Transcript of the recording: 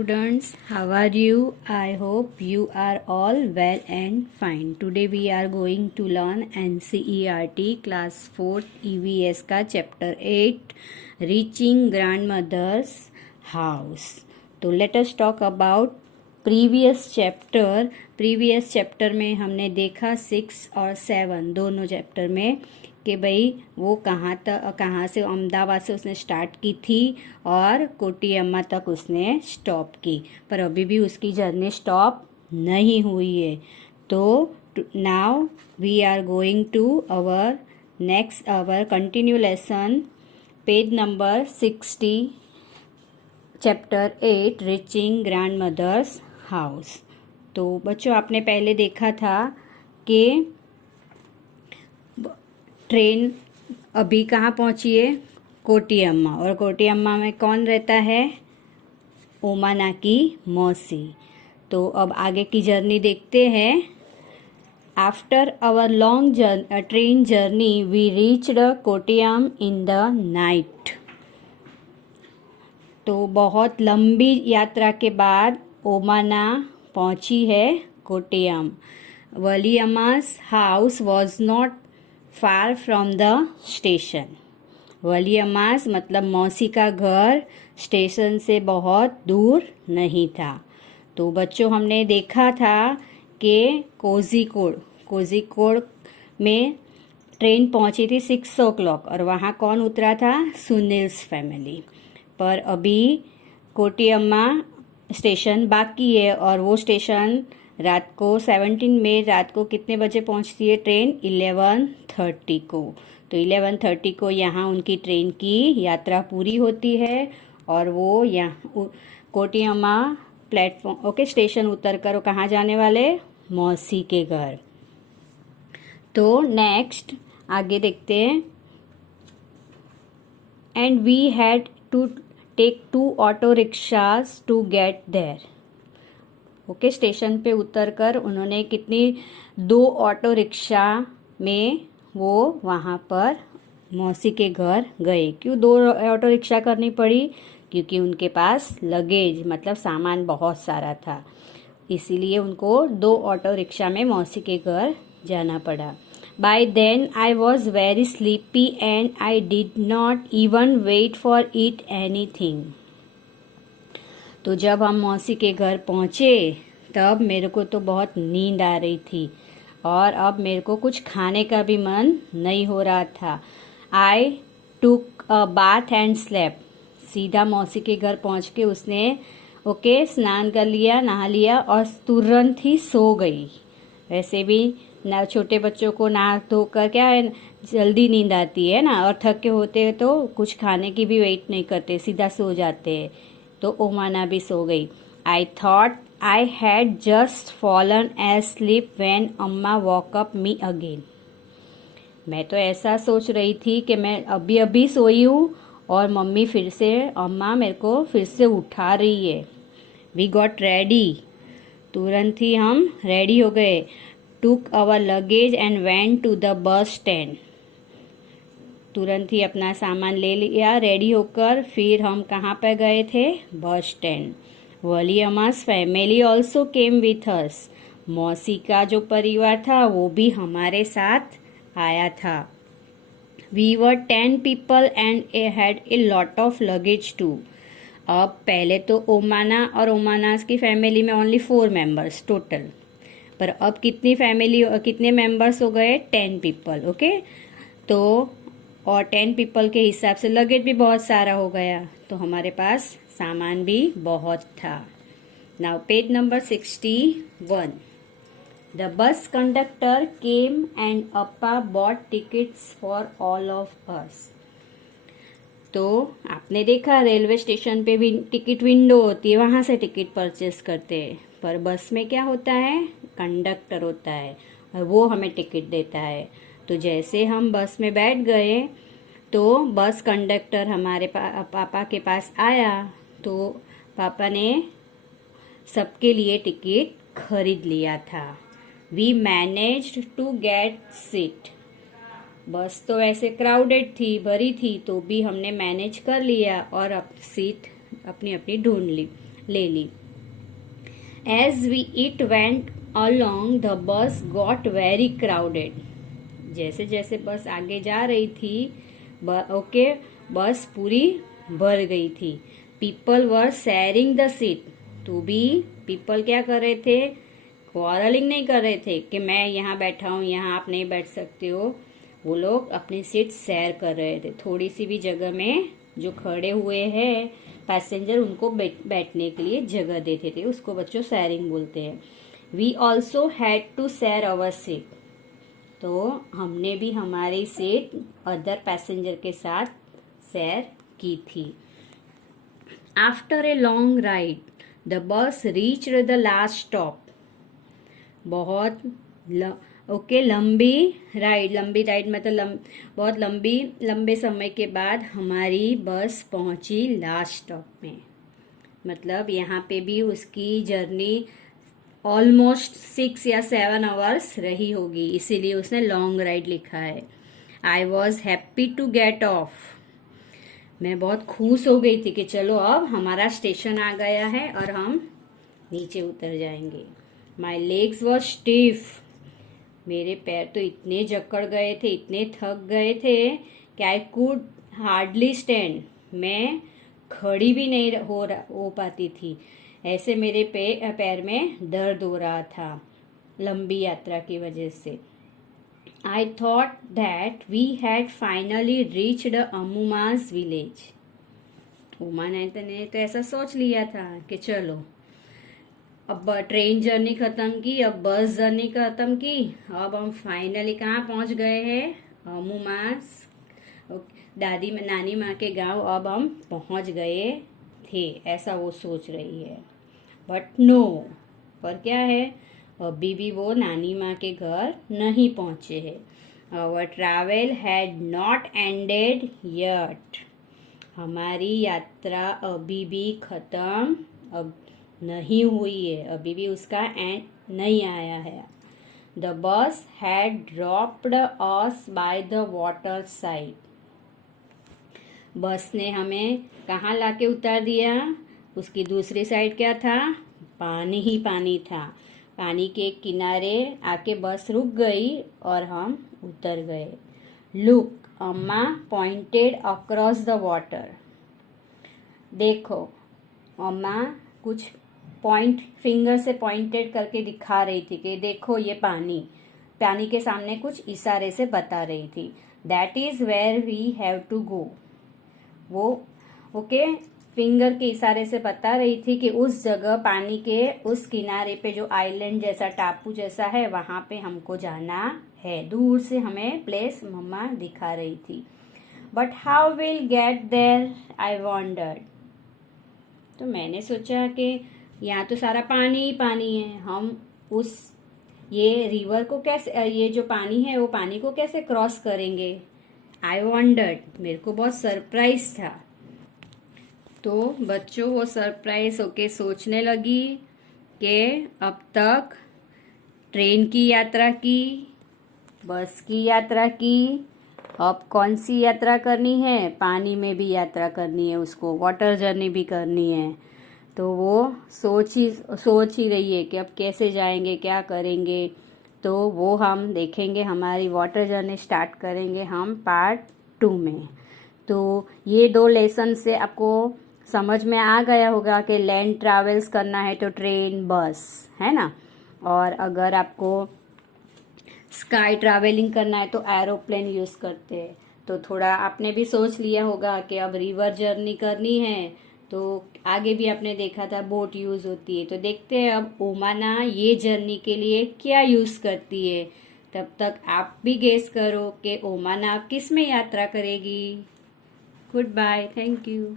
students, how are you? I hope you are all well and fine. Today we are going to learn NCERT class 4th EVS का chapter 8 Reaching Grandmother's House. तो let us talk about previous chapter में हमने देखा 6 और 7 दोनों chapter में कि भाई वो कहाँ से अहमदाबाद से उसने स्टार्ट की थी और कोटियम्मा तक उसने स्टॉप की, पर अभी भी उसकी जर्नी स्टॉप नहीं हुई है। तो now we are going to our continue lesson, page number 60, chapter 8 reaching grandmother's house. तो बच्चों, आपने पहले देखा था कि ट्रेन अभी कहाँ पहुँची है? कोटियम्मा। और कोटियम्मा में कौन रहता है? ओमाना की मौसी। तो अब आगे की जर्नी देखते हैं। After our long train journey we reached Kottayam in the night. तो बहुत लंबी यात्रा के बाद ओमाना पहुंची है कोटियम। वलियम्मा's house was not far from the station. वलियम्मा's मतलब मौसी का घर स्टेशन से बहुत दूर नहीं था। तो बच्चों, हमने देखा था कि कोझिकोड में ट्रेन पहुंची थी 6 o'clock और वहाँ कौन उतरा था? सुनील्स फैमिली। पर अभी कोटियम्मा स्टेशन बाकी है और वो स्टेशन रात को 17 में रात को कितने बजे पहुंचती है ट्रेन? 11:30 को। तो 11:30 को यहाँ उनकी ट्रेन की यात्रा पूरी होती है और वो यहाँ कोटियम्मा प्लेटफॉर्म स्टेशन उतर कर वो कहाँ जाने वाले? मौसी के घर। तो नेक्स्ट आगे देखते हैं। And we had to take 2 auto rickshaws to get there. Station पे उतरकर उन्होंने 2 ऑटो रिक्शा में वो वहाँ पर मौसी के घर गए। क्यों 2 ऑटो रिक्शा करनी पड़ी? क्योंकि उनके पास लगेज मतलब सामान बहुत सारा था, इसीलिए उनको 2 ऑटो रिक्शा में मौसी के घर जाना पड़ा। By then I was very sleepy and I did not even wait for eat anything. तो जब हम मौसी के घर पहुँचे तब मेरे को तो बहुत नींद आ रही थी और अब मेरे को कुछ खाने का भी मन नहीं हो रहा था। आई टुक अ बाथ एंड स्लेप। सीधा मौसी के घर पहुँच के उसने स्नान कर लिया, नहा लिया और तुरंत ही सो गई। वैसे भी ना छोटे बच्चों को नहा धोकर क्या है, जल्दी नींद आती है ना, और थके होते हैं तो कुछ खाने की भी वेट नहीं करते, सीधा सो जाते हैं। तो ओमाना भी सो गई। I thought I had just fallen asleep when अम्मा वॉक अप मी अगेन। मैं तो ऐसा सोच रही थी कि मैं अभी अभी सोई हूँ और अम्मा मेरे को फिर से उठा रही है। We got ready. तुरंत ही हम रेडी हो गए। Took our luggage and went to the bus stand. तुरंत ही अपना सामान ले लिया रेडी होकर, फिर हम कहाँ पर गए थे? Bus stand. वलियम्मा's family also came with us. मौसी का जो परिवार था वो भी हमारे साथ आया था। We were 10 people and had a lot of luggage too. अब पहले तो ओमाना और ओमानास की फैमिली में ओनली 4 members टोटल, पर अब कितने मेंबर्स हो गए? 10 people। तो और 10 people के हिसाब से लगेज भी बहुत सारा हो गया, तो हमारे पास सामान भी बहुत था। Now page number 61। The bus conductor came and Appa bought tickets for all of us. तो आपने देखा रेलवे स्टेशन पे भी टिकट विंडो होती है, वहाँ से टिकट परचेस करते हैं, पर बस में क्या होता है? कंडक्टर होता है और वो हमें टिकट देता है। तो जैसे हम बस में बैठ गए तो बस कंडक्टर हमारे पापा के पास आया, तो पापा ने सबके लिए टिकट खरीद लिया था। We managed to get seat. बस तो ऐसे क्राउडेड थी, भरी थी, तो भी हमने मैनेज कर लिया और सीट अपनी अपनी ढूंढ ली। ले ली। As we it went along the bus got very crowded. जैसे जैसे बस आगे जा रही थी बस पूरी भर गई थी। People were sharing the seat. तो भी पीपल क्या कर रहे थे, क्वारलिंग नहीं कर रहे थे कि मैं यहाँ बैठा हूँ, यहाँ आप नहीं बैठ सकते हो। वो लोग अपनी सीट शेयर कर रहे थे। थोड़ी सी भी जगह में जो खड़े हुए हैं पैसेंजर, उनको बैठने के लिए जगह देते थे। उसको बच्चों शेयरिंग बोलते हैं। We also had to share our seat. तो हमने भी हमारी सीट अदर पैसेंजर के साथ शेयर की थी। After a long ride the bus reached the last stop. बहुत लंबी राइड मतलब बहुत लंबे समय के बाद हमारी बस पहुंची लास्ट स्टॉप में। मतलब यहाँ पे भी उसकी जर्नी ऑलमोस्ट 6 या 7 आवर्स रही होगी, इसीलिए उसने लॉन्ग राइड लिखा है। I was happy to get off. मैं बहुत खुश हो गई थी कि चलो अब हमारा स्टेशन आ गया है और हम नीचे उतर जाएंगे। My legs was stiff. मेरे पैर तो इतने जकड़ गए थे, इतने थक गए थे कि आई कुड हार्डली स्टैंड। मैं खड़ी भी नहीं हो पाती थी, ऐसे मेरे पैर में दर्द हो रहा था लंबी यात्रा की वजह से। I thought that we had finally reached अमूमास विलेज। उमा ने तो ऐसा सोच लिया था कि चलो अब ट्रेन जर्नी खत्म की, अब बस जर्नी खत्म की, अब हम फाइनली कहाँ पहुंच गए हैं, अमूमास दादी में नानी माँ के गांव अब हम पहुंच गए थे, ऐसा वो सोच रही है। बट नो, पर क्या है, अभी भी वो नानी माँ के घर नहीं पहुंचे हैं। Our travel had not ended yet. हमारी यात्रा अभी भी खत्म अब नहीं हुई है, अभी भी उसका एंड नहीं आया है। The bus had dropped us by the water side. बस ने हमें कहाँ लाके उतार दिया, उसकी दूसरी साइड क्या था, पानी ही पानी था। पानी के किनारे आके बस रुक गई और हम उतर गए। लुक, अम्मा पॉइंटेड अक्रॉस द वाटर। देखो, अम्मा कुछ फिंगर से पॉइंटेड करके दिखा रही थी कि देखो ये पानी के सामने कुछ इशारे से बता रही थी। That is where we have to go. वो ओके फिंगर के इशारे से बता रही थी कि उस जगह पानी के उस किनारे पे जो आइलैंड जैसा टापू जैसा है वहां पे हमको जाना है। दूर से हमें प्लेस मम्मा दिखा रही थी। But how will get there I wondered. तो मैंने सोचा कि यहाँ तो सारा पानी ही पानी है, हम ये रिवर को कैसे, ये जो पानी है वो पानी को कैसे क्रॉस करेंगे। आई वॉन्डर्ड, मेरे को बहुत सरप्राइज था। तो बच्चों वो सरप्राइज होके सोचने लगी कि अब तक ट्रेन की यात्रा की, बस की यात्रा की, अब कौन सी यात्रा करनी है, पानी में भी यात्रा करनी है, उसको वाटर जर्नी भी करनी है। तो वो सोच ही रही है कि अब कैसे जाएंगे, क्या करेंगे। तो वो हम देखेंगे, हमारी वाटर जर्नी स्टार्ट करेंगे हम पार्ट 2 में। तो ये 2 लेसन से आपको समझ में आ गया होगा कि लैंड ट्रैवल्स करना है तो ट्रेन, बस, है ना। और अगर आपको स्काई ट्रैवलिंग करना है तो एरोप्लेन यूज़ करते हैं। तो थोड़ा आपने भी सोच लिया होगा कि अब रिवर जर्नी करनी है तो आगे भी आपने देखा था बोट यूज़ होती है। तो देखते हैं अब ओमाना ये जर्नी के लिए क्या यूज़ करती है। तब तक आप भी गेस करो कि ओमाना किस में यात्रा करेगी। Goodbye, thank you.